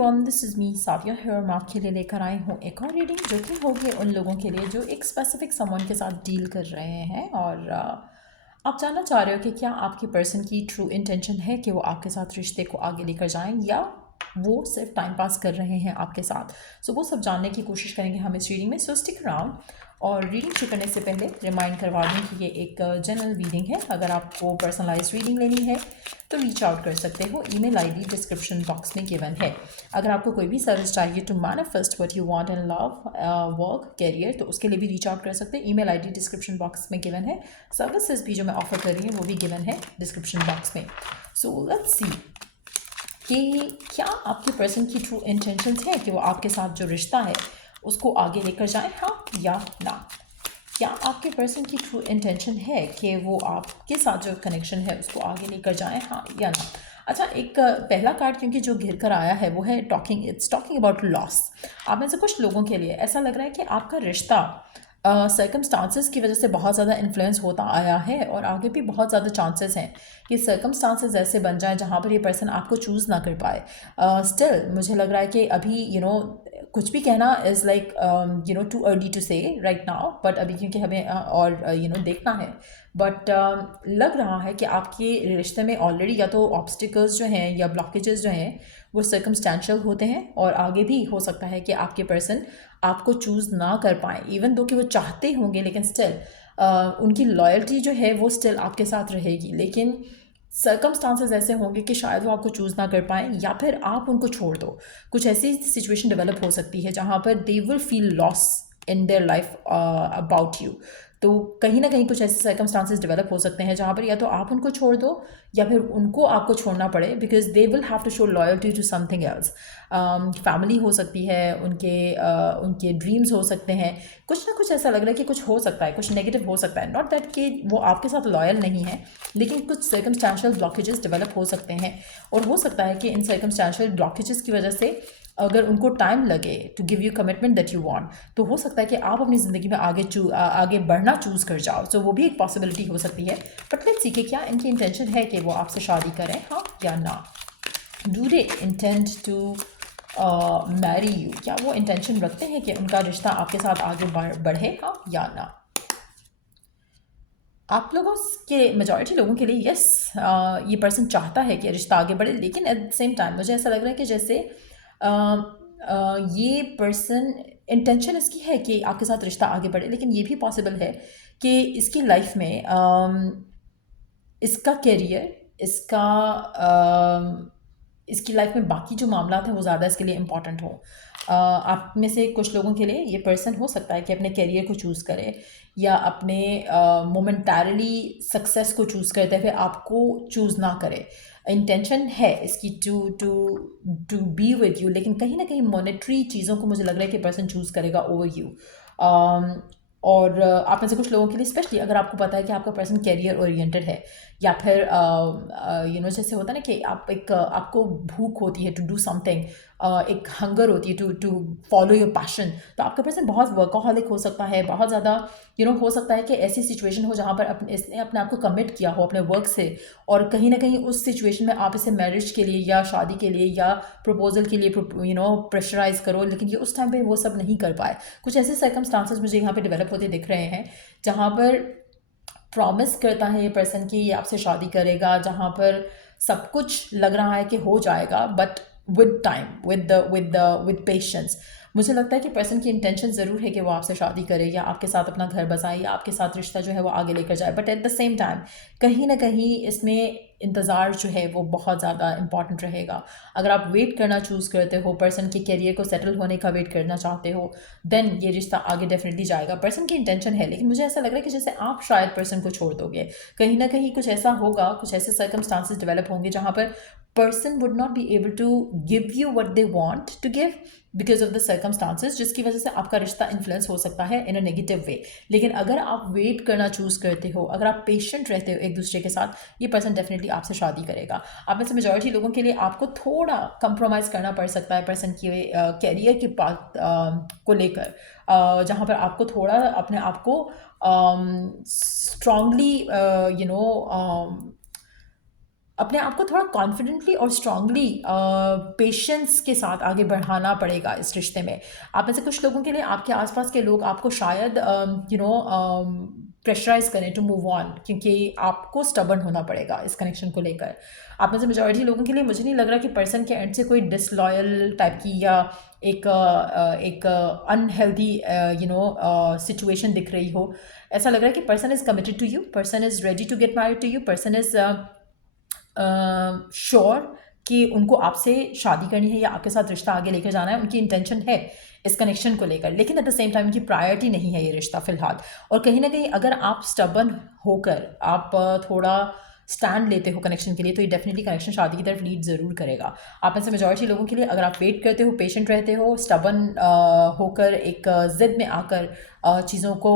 Everyone, this is me Savia here. मैं आपके लिए लेकर आई हूँ एक और रीडिंग जो कि होगी उन लोगों के लिए जो एक स्पेसिफिक समवन के साथ डील कर रहे हैं और आप जानना चाह रहे हो कि क्या आपके पर्सन की ट्रू इंटेंशन है कि वो आपके साथ रिश्ते को आगे लेकर जाएं या वो सिर्फ टाइम पास कर रहे हैं आपके साथ। सो वो सब जानने की कोशिश करेंगे हम इस रीडिंग में। सो स्टिक अराउंड। और रीडिंग शुरू करने से पहले रिमाइंड करवा दूँ कि ये एक जनरल रीडिंग है। अगर आपको पर्सनलाइज रीडिंग लेनी है तो रीच आउट कर सकते हो। ईमेल आईडी डिस्क्रिप्शन बॉक्स में गिवन है। अगर आपको कोई भी सर्विस चाहिए to manifest what you want in love, work, career, तो उसके लिए भी रीच आउट कर सकते हैं। ईमेल आईडी डिस्क्रिप्शन बॉक्स में गिवन है। सर्विसेज भी जो मैं ऑफर कर रही हूँ वो भी गिवन है डिस्क्रिप्शन बॉक्स में। सो लेट्स सी कि क्या आपके पर्सन की ट्रू इंटेंशंस है कि वो आपके साथ जो रिश्ता है उसको आगे लेकर जाए, हाँ या ना। क्या आपके पर्सन की ट्रू इंटेंशन है कि वो आपके साथ जो कनेक्शन है उसको आगे लेकर जाएं, हाँ या ना। अच्छा, एक पहला कार्ड क्योंकि जो घिर कर आया है वो है talking. It's talking about loss. आप में से कुछ लोगों के लिए ऐसा लग रहा है कि आपका रिश्ता सर्कमस्टांसेस की वजह से बहुत ज़्यादा इन्फ्लुएंस होता आया है और आगे भी बहुत ज़्यादा चांसेस हैं कि सर्कमस्टांसेस ऐसे बन जाएं जहाँ पर ये पर्सन आपको चूज़ ना कर पाए। स्टिल मुझे लग रहा है कि अभी कुछ भी कहना is like too early to say right now, but अभी क्योंकि हमें और देखना है। बट लग रहा है कि आपके रिश्ते में ऑलरेडी या तो ऑब्स्टिकल्स जो हैं या ब्लॉकेजेस जो हैं वो सर्कमस्टेंशियल होते हैं और आगे भी हो सकता है कि आपके पर्सन आपको चूज़ ना कर पाएँ, इवन दो कि वो चाहते होंगे, लेकिन स्टिल उनकी लॉयल्टी जो है वो स्टिल आपके साथ रहेगी। लेकिन सर्कमस्टांसेस ऐसे होंगे कि शायद वो आपको चूज़ ना कर पाएँ या फिर आप उनको छोड़ दो। कुछ ऐसी सिचुएशन डेवलप हो सकती है जहाँ पर they will feel loss in their life about you. तो कहीं ना कहीं कुछ ऐसे सर्कमस्टांसेस डेवलप हो सकते हैं जहाँ पर या तो आप उनको छोड़ दो या फिर उनको आपको छोड़ना पड़े, because they will have to show loyalty to something else. Family हो सकती है, उनके ड्रीम्स हो सकते हैं। कुछ ना कुछ ऐसा लग रहा है कि कुछ हो सकता है, कुछ नेगेटिव हो सकता है। नॉट दैट कि वो आपके साथ लॉयल नहीं है, लेकिन कुछ सर्कमस्टेंशियल ब्लॉकेजेस डेवलप हो सकते हैं और हो सकता है कि इन सर्कमस्टेंशियल ब्लॉकेजेस की वजह से अगर उनको टाइम लगे to give you commitment that you want, तो हो सकता है कि आप अपनी ज़िंदगी में आगे बढ़ना चूज़ कर जाओ। सो वो भी एक पॉसिबिलिटी हो सकती है। बट लेट्स सी कि क्या इनकी इंटेंशन है कि वो आपसे शादी करें, हाँ या ना। Do they intend to marry you? क्या वो इंटेंशन रखते हैं कि उनका रिश्ता आपके साथ आगे बढ़े, हाँ या ना। आप लोगों के मेजॉरिटी लोगों के लिए यस, ये पर्सन चाहता है कि रिश्ता आगे बढ़े, लेकिन एट द सेम टाइम मुझे ऐसा लग रहा है कि जैसे ये पर्सन इंटेंशन इसकी है कि आपके साथ रिश्ता आगे बढ़े, लेकिन ये भी पॉसिबल है कि इसकी लाइफ में इसका करियर, इसकी लाइफ में बाकी जो मामला हैं वो ज़्यादा इसके लिए इम्पॉर्टेंट हो। आप में से कुछ लोगों के लिए ये पर्सन हो सकता है कि अपने करियर को चूज़ करे या अपने मोमेंटारली सक्सेस को चूज़ करते हुए आपको चूज़ ना करे। इंटेंशन है इसकी टू बी विद यू, लेकिन कहीं ना कहीं मॉनेटरी चीज़ों को मुझे लग रहा है कि पर्सन चूज़ करेगा ओवर यू। और आप में से कुछ लोगों के लिए स्पेशली अगर आपको पता है कि आपका पर्सन कैरियर ओरिएंटेड है या फिर जैसे होता है ना कि आपको भूख होती है टू डू समथिंग, एक हंगर होती है टू फॉलो योर पैशन, तो आपका पर्सन बहुत वर्कaholic हो सकता है, बहुत ज़्यादा हो सकता है कि ऐसी सिचुएशन हो जहाँ पर इसने अपने आप को कमिट किया हो अपने वर्क से, और कहीं ना कहीं उस सिचुएशन में आप इसे मैरिज के लिए या शादी के लिए या प्रपोजल के लिए प्रेशराइज करो, लेकिन ये उस टाइम पे वो सब नहीं कर पाए। कुछ ऐसे सर्कमस्टांसेस मुझे यहाँ पे डेवलप होते दिख रहे हैं जहाँ पर प्रॉमिस करता है ये पर्सन कि ये आपसे शादी करेगा, जहाँ पर सब कुछ लग रहा है कि हो जाएगा, but with time, with patience. मुझे लगता है कि पर्सन की इंटेंशन ज़रूर है कि वो आपसे शादी करे या आपके साथ अपना घर बसाए या आपके साथ रिश्ता जो है वो आगे लेकर जाए, but at the same time कहीं ना कहीं इसमें इंतज़ार जो है वो बहुत ज़्यादा इंपॉर्टेंट रहेगा। अगर आप वेट करना चूज़ करते हो, पर्सन के करियर को सेटल होने का वेट करना चाहते हो, देन ये रिश्ता आगे डेफिनेटली जाएगा। पर्सन की इंटेंशन है, लेकिन मुझे ऐसा लग रहा है कि जैसे आप शायद पर्सन को छोड़ दोगे, कहीं ना कहीं कुछ ऐसा होगा, कुछ ऐसे सर्कमस्टांसेस डेवलप होंगे जहाँ पर person would not be able to give you what they want to give because of the circumstances, जिसकी वजह से आपका रिश्ता इन्फ्लुएंस हो सकता है इन अ नेगेटिव वे। लेकिन अगर आप वेट करना चूज़ करते हो, अगर आप पेशेंट रहते हो एक दूसरे के साथ, ये पर्सन डेफिनेटली आपसे शादी करेगा। आप में से मेजॉरिटी लोगों के लिए आपको थोड़ा कंप्रोमाइज़ करना पड़ सकता है पर्सन की कैरियर के पाथ को लेकर, जहाँ पर आपको थोड़ा अपने आप को स्ट्रांगली अपने आप को थोड़ा कॉन्फिडेंटली और स्ट्रांगली पेशेंस के साथ आगे बढ़ाना पड़ेगा इस रिश्ते में। आप में से कुछ लोगों के लिए आपके आसपास के लोग आपको शायद प्रेशराइज करें टू मूव ऑन, क्योंकि आपको स्टबर्न होना पड़ेगा इस कनेक्शन को लेकर। आप में से मेजॉरिटी लोगों के लिए मुझे नहीं लग रहा कि पर्सन के एंड से कोई डिसलॉयल टाइप की या एक अनहेल्दी सिचुएशन दिख रही हो। ऐसा लग रहा है कि person is committed to you, person is ready to get married to you, person is sure कि उनको आपसे शादी करनी है या आपके साथ रिश्ता आगे लेकर जाना है। उनकी इंटेंशन है इस कनेक्शन को लेकर, लेकिन एट द सेम टाइम उनकी प्रायोरिटी नहीं है ये रिश्ता फ़िलहाल। और कहीं ना कहीं अगर आप स्टबर्न होकर आप थोड़ा स्टैंड लेते हो कनेक्शन के लिए, तो ये डेफिनेटली कनेक्शन शादी की तरफ लीड ज़रूर करेगा। आप में से मेजॉरिटी लोगों के लिए अगर आप वेट करते हो, पेशेंट रहते हो, स्टबर्न होकर एक ज़िद में आकर चीज़ों को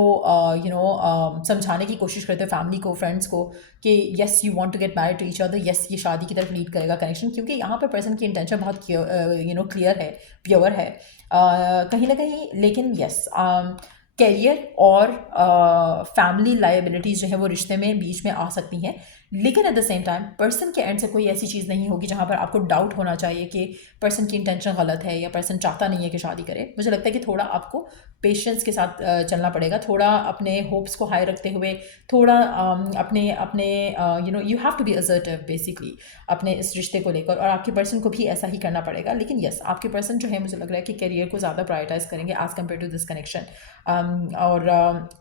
समझाने की कोशिश करते हो फैमिली को, फ्रेंड्स को, कि yes you want to get married to each other, yes ये शादी की तरफ लीड करेगा कनेक्शन, क्योंकि यहाँ पर पर्सन की इंटेंशन बहुत क्लियर है, प्योर है कहीं ना कहीं। लेकिन येस कैरियर और फैमिली लायबिलिटीज़ जो है वो रिश्ते में बीच में आ सकती हैं, लेकिन at the same time person के एंड से कोई ऐसी चीज़ नहीं होगी जहाँ पर आपको डाउट होना चाहिए कि पर्सन की इंटेंशन गलत है या पर्सन चाहता नहीं है कि शादी करे। मुझे लगता है कि थोड़ा आपको पेशेंस के साथ चलना पड़ेगा, थोड़ा अपने होप्स को हाई रखते हुए, थोड़ा अपने अपने you have to be assertive basically अपने इस रिश्ते को लेकर, और आपके पर्सन को भी ऐसा ही करना पड़ेगा। लेकिन यस, आपके पर्सन जो है मुझे लग रहा है कि करियर को ज़्यादा प्रायोरिटाइज करेंगे as compare to this connection, और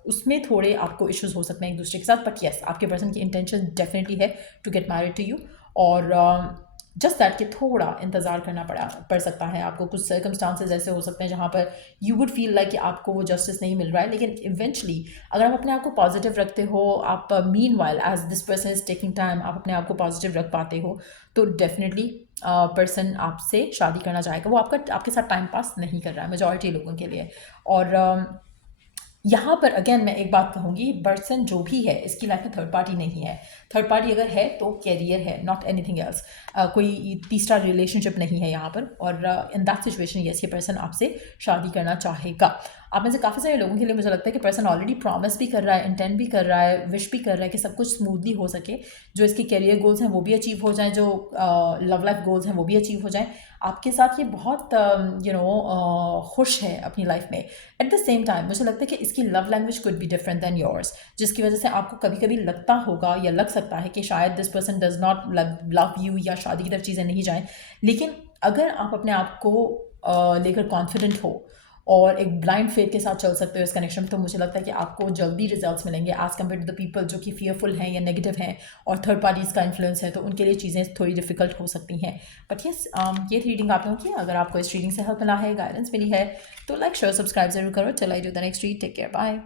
उसमें थोड़े आपको इश्यूज हो सकते हैं एक दूसरे के साथ। बट यस, आपके पर्सन की इंटेंशन डेफिनेटली है to get married to you, और जस्ट दैट कि थोड़ा इंतज़ार करना पड़ सकता है आपको। कुछ सर्कमस्टांसेस ऐसे हो सकते हैं जहाँ पर यू वुड फील लाइक कि आपको वो जस्टिस नहीं मिल रहा है, लेकिन इवेंचुअली अगर आप अपने आप को पॉजिटिव रखते हो, आप meanwhile as this person is taking time, आप अपने आप को पॉजिटिव रख पाते हो, तो डेफिनेटली पर्सन आपसे शादी करना चाहेगा। वो आपके साथ टाइम पास नहीं कर रहा है मेजॉरिटी लोगों के लिए। और यहाँ पर अगेन मैं एक बात कहूँगी, पर्सन जो भी है इसकी लाइफ में थर्ड पार्टी नहीं है। थर्ड पार्टी अगर है तो कैरियर है, नॉट एनीथिंग एल्स। कोई तीसरा रिलेशनशिप नहीं है यहाँ पर, और इन दैट सिचुएशन यस, ये पर्सन आपसे शादी करना चाहेगा। आप में से काफ़ी सारे लोगों के लिए मुझे लगता है कि पर्सन ऑलरेडी प्रॉमिस भी कर रहा है, इंटेंट भी कर रहा है, विश भी कर रहा है कि सब कुछ स्मूथली हो सके, जो इसके कैरियर गोल्स हैं वो भी अचीव हो जाएं, जो लव लाइफ गोल्स हैं वो भी अचीव हो जाएं। आपके साथ ये बहुत खुश है अपनी लाइफ में। एट द सेम टाइम मुझे लगता है कि इसकी love language could be different than yours, जिसकी वजह से आपको कभी कभी लगता होगा या लग सकता है कि शायद this person does not love you या शादी की तरफ चीज़ें नहीं जाएं। लेकिन अगर आप अपने आप को लेकर कॉन्फिडेंट हो और एक ब्लाइंड फेथ के साथ चल सकते हो इस कनेक्शन में, तो मुझे लगता है कि आपको जल्दी रिजल्ट्स मिलेंगे as compare to the people जो कि फियरफुल हैं या नेगेटिव हैं और थर्ड पार्टीज़ का इन्फ्लुएंस है, तो उनके लिए चीज़ें थोड़ी डिफिकल्ट हो सकती हैं। बट यस, ये रीडिंग आप लोगों की, अगर आपको इस रीडिंग से हेल्प मिला है, गाइडेंस मिली है, तो लाइक शेयर सब्सक्राइब जरूर करो। चल I do the next read, take care, bye.